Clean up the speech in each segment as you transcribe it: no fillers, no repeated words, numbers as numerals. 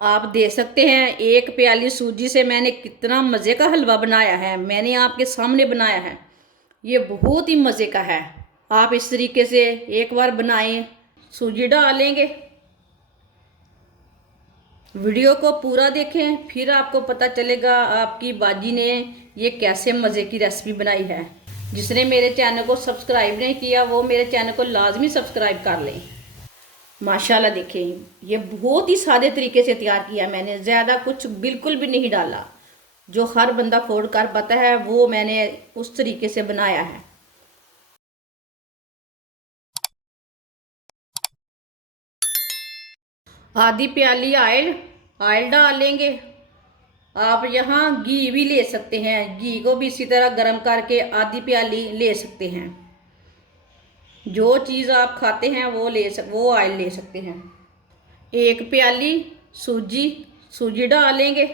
आप देख सकते हैं एक प्याली सूजी से मैंने कितना मज़े का हलवा बनाया है। मैंने आपके सामने बनाया है। ये बहुत ही मज़े का है। आप इस तरीके से एक बार बनाएं। सूजी डालेंगे। वीडियो को पूरा देखें, फिर आपको पता चलेगा आपकी बाजी ने ये कैसे मज़े की रेसिपी बनाई है। जिसने मेरे चैनल को सब्सक्राइब नहीं किया वो मेरे चैनल को लाजमी सब्सक्राइब कर लें। माशाल्लाह देखें, ये बहुत ही सादे तरीके से तैयार किया मैंने, ज़्यादा कुछ बिल्कुल भी नहीं डाला। जो हर बंदा अफोर्ड कर पाता है वो मैंने उस तरीके से बनाया है। आधी प्याली ऑयल डालेंगे। आप यहाँ घी भी ले सकते हैं, घी को भी इसी तरह गर्म करके आधी प्याली ले सकते हैं। जो चीज़ आप खाते हैं वो ऑयल ले सकते हैं। एक प्याली सूजी सूजी डालेंगे।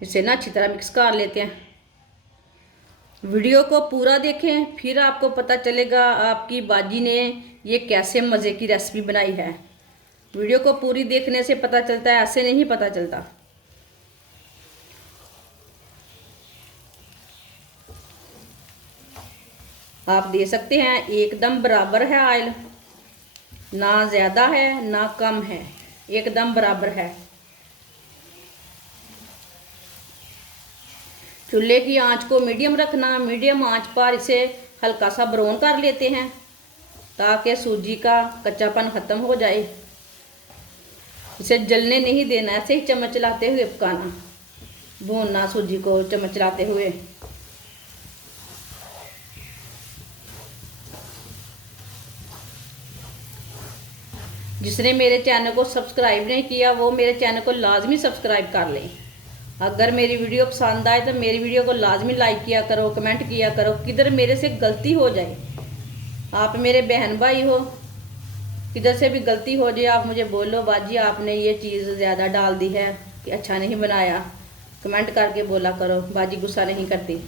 इसे ना अच्छी तरह मिक्स कर लेते हैं। वीडियो को पूरा देखें, फिर आपको पता चलेगा आपकी बाजी ने ये कैसे मज़े की रेसिपी बनाई है। वीडियो को पूरी देखने से पता चलता है, ऐसे नहीं पता चलता। आप देख सकते हैं एकदम बराबर है ऑयल, ना ज़्यादा है ना कम है, एकदम बराबर है। चूल्हे की आंच को मीडियम रखना। मीडियम आंच पर इसे हल्का सा ब्राउन कर लेते हैं ताकि सूजी का कच्चापन ख़त्म हो जाए। इसे जलने नहीं देना, ऐसे ही चम्मच चलाते हुए पकाना, भूनना सूजी को चम्मच चलाते हुए। जिसने मेरे चैनल को सब्सक्राइब नहीं किया वो मेरे चैनल को लाजमी सब्सक्राइब कर लें। अगर मेरी वीडियो पसंद आए तो मेरी वीडियो को लाजमी लाइक किया करो, कमेंट किया करो। किधर मेरे से गलती हो जाए, आप मेरे बहन भाई हो, किधर से भी गलती हो जाए आप मुझे बोलो बाजी आपने ये चीज़ ज़्यादा डाल दी है कि अच्छा नहीं बनाया, कमेंट करके बोला करो। बाजी गुस्सा नहीं करती।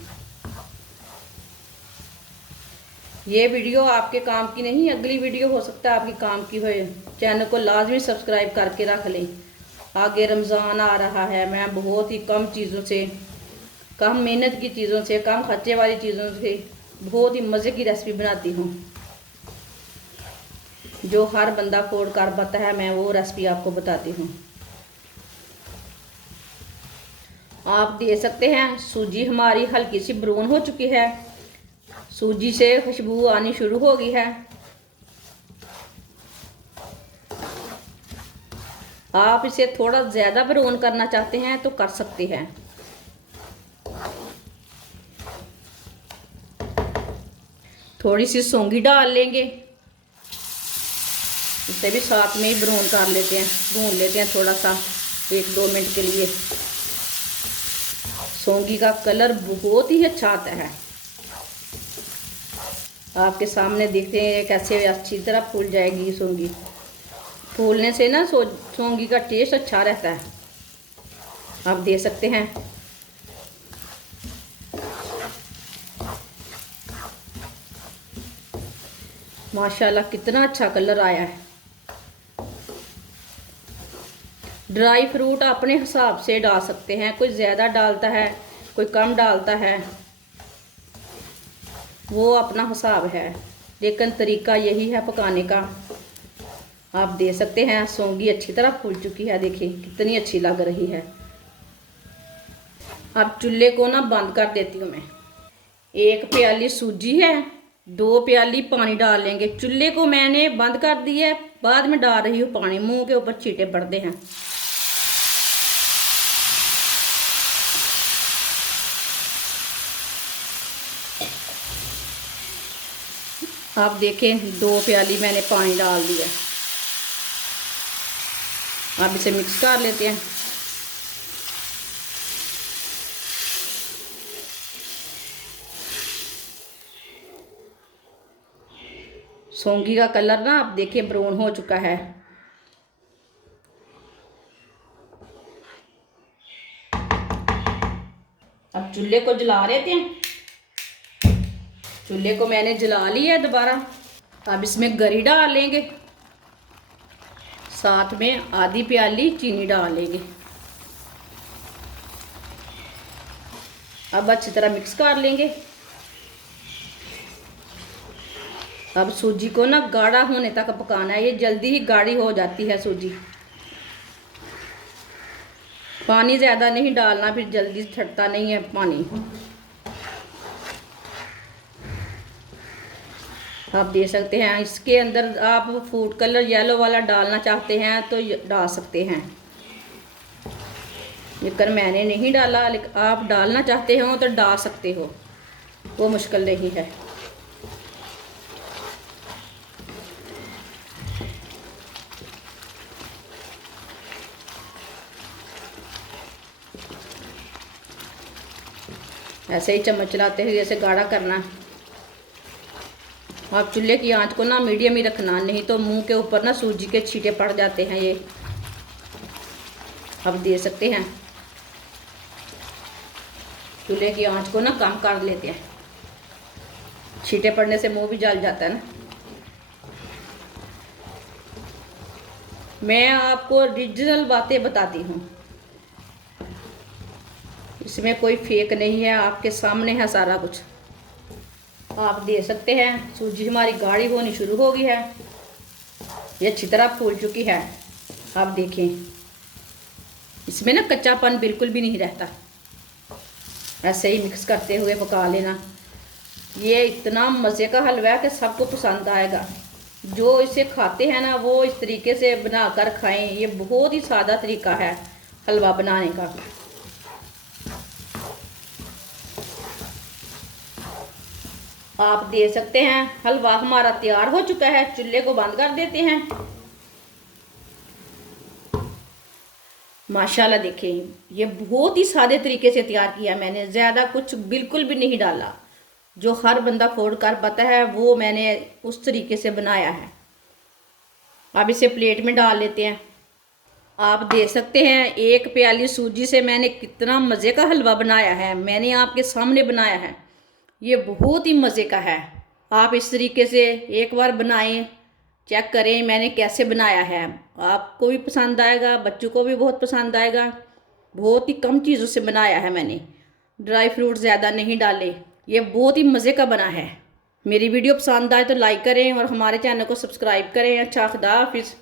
ये वीडियो आपके काम की नहीं, अगली वीडियो हो सकता है आपके काम की हो। चैनल को लाजमी सब्सक्राइब करके रख लें। आगे रमज़ान आ रहा है, मैं बहुत ही कम चीज़ों से, कम मेहनत की चीज़ों से, कम खर्चे वाली चीज़ों से बहुत ही मज़े की रेसिपी बनाती हूँ। जो हर बंदा अफोर्ड कर पाता है मैं वो रेसिपी आपको बताती हूँ। आप देख सकते हैं सूजी हमारी हल्की सी ब्राउन हो चुकी है, सूजी से खुशबू आनी शुरू हो गई है। आप इसे थोड़ा ज़्यादा ब्राउन करना चाहते हैं तो कर सकते हैं। थोड़ी सी सौंगी डाल लेंगे, इसे भी साथ में ही ब्राउन कर लेते हैं, भून लेते हैं थोड़ा सा 1-2 मिनट के लिए। सौंगी का कलर बहुत ही अच्छा आता है। आपके सामने देखते हैं कैसे अच्छी तरह फूल जाएगी सौंगी। फूलने से ना सौंगी का टेस्ट अच्छा रहता है। आप देख सकते हैं माशाल्लाह कितना अच्छा कलर आया है। ड्राई फ्रूट अपने हिसाब से डाल सकते हैं, कोई ज़्यादा डालता है कोई कम डालता है, वो अपना हिसाब है, लेकिन तरीका यही है पकाने का। आप देख सकते हैं सौंगी अच्छी तरह फूल चुकी है, देखिए कितनी अच्छी लग रही है। अब चूल्हे को ना बंद कर देती हूँ मैं। 1 प्याली सूजी है, 2 प्याली पानी डाल लेंगे। चूल्हे को मैंने बंद कर दिया है, बाद में डाल रही हूँ पानी, मुंह के ऊपर छींटे पड़ते हैं। आप देखें 2 प्याली मैंने पानी डाल दिया। अब इसे मिक्स कर लेते हैं। सौंगी का कलर ना आप देखिए ब्राउन हो चुका है। अब चूल्हे को जला लेते हैं। चूल्हे को मैंने जला लिया है दोबारा। अब इसमें गरी डाल लेंगे। साथ में आधी प्याली चीनी डाल लेंगे। अब अच्छी तरह मिक्स कर लेंगे। अब सूजी को ना गाढ़ा होने तक पकाना है, ये जल्दी ही गाढ़ी हो जाती है सूजी। पानी ज़्यादा नहीं डालना, फिर जल्दी छटता नहीं है पानी। आप देख सकते हैं, इसके अंदर आप फूड कलर येलो वाला डालना चाहते हैं तो डाल सकते हैं, लेकिन मैंने नहीं डाला। लेकिन आप डालना चाहते हो तो डाल सकते हो, वो मुश्किल नहीं है। ऐसे ही चम्मच चलाते हुए ऐसे गाढ़ा करना। आप चूल्हे की आंच को ना मीडियम ही रखना, नहीं तो मुंह के ऊपर ना सूजी के छींटे पड़ जाते हैं। ये आप दे सकते हैं, चूल्हे की आंच को ना कम कर लेते हैं, छींटे पड़ने से मुंह भी जल जाता है ना। मैं आपको ओरिजिनल बातें बताती हूँ, इसमें कोई फेक नहीं है, आपके सामने है सारा कुछ। आप दे सकते हैं, सूजी हमारी गाढ़ी होनी शुरू हो गई है, ये अच्छी तरह फूल चुकी है। आप देखें, इसमें ना कच्चापन बिल्कुल भी नहीं रहता। ऐसे ही मिक्स करते हुए पका लेना। ये इतना मज़े का हलवा है कि सबको पसंद आएगा। जो इसे खाते हैं ना वो इस तरीके से बनाकर खाएं। ये बहुत ही सादा तरीका है हलवा बनाने का। आप दे सकते हैं, हलवा हमारा तैयार हो चुका है। चूल्हे को बंद कर देते हैं। माशाल्लाह देखें, ये बहुत ही सादे तरीके से तैयार किया मैंने, ज़्यादा कुछ बिल्कुल भी नहीं डाला। जो हर बंदा अफोर्ड कर पाता है वो मैंने उस तरीके से बनाया है। अब इसे प्लेट में डाल लेते हैं। आप देख सकते हैं, एक प्याली सूजी से मैंने कितना मज़े का हलवा बनाया है। मैंने आपके सामने बनाया है, ये बहुत ही मज़े का है। आप इस तरीके से एक बार बनाएं, चेक करें मैंने कैसे बनाया है। आपको भी पसंद आएगा, बच्चों को भी बहुत पसंद आएगा। बहुत ही कम चीज़ों से बनाया है मैंने, ड्राई फ्रूट ज़्यादा नहीं डाले। ये बहुत ही मज़े का बना है। मेरी वीडियो पसंद आए तो लाइक करें और हमारे चैनल को सब्सक्राइब करें। अच्छा, खुदा हाफिज़।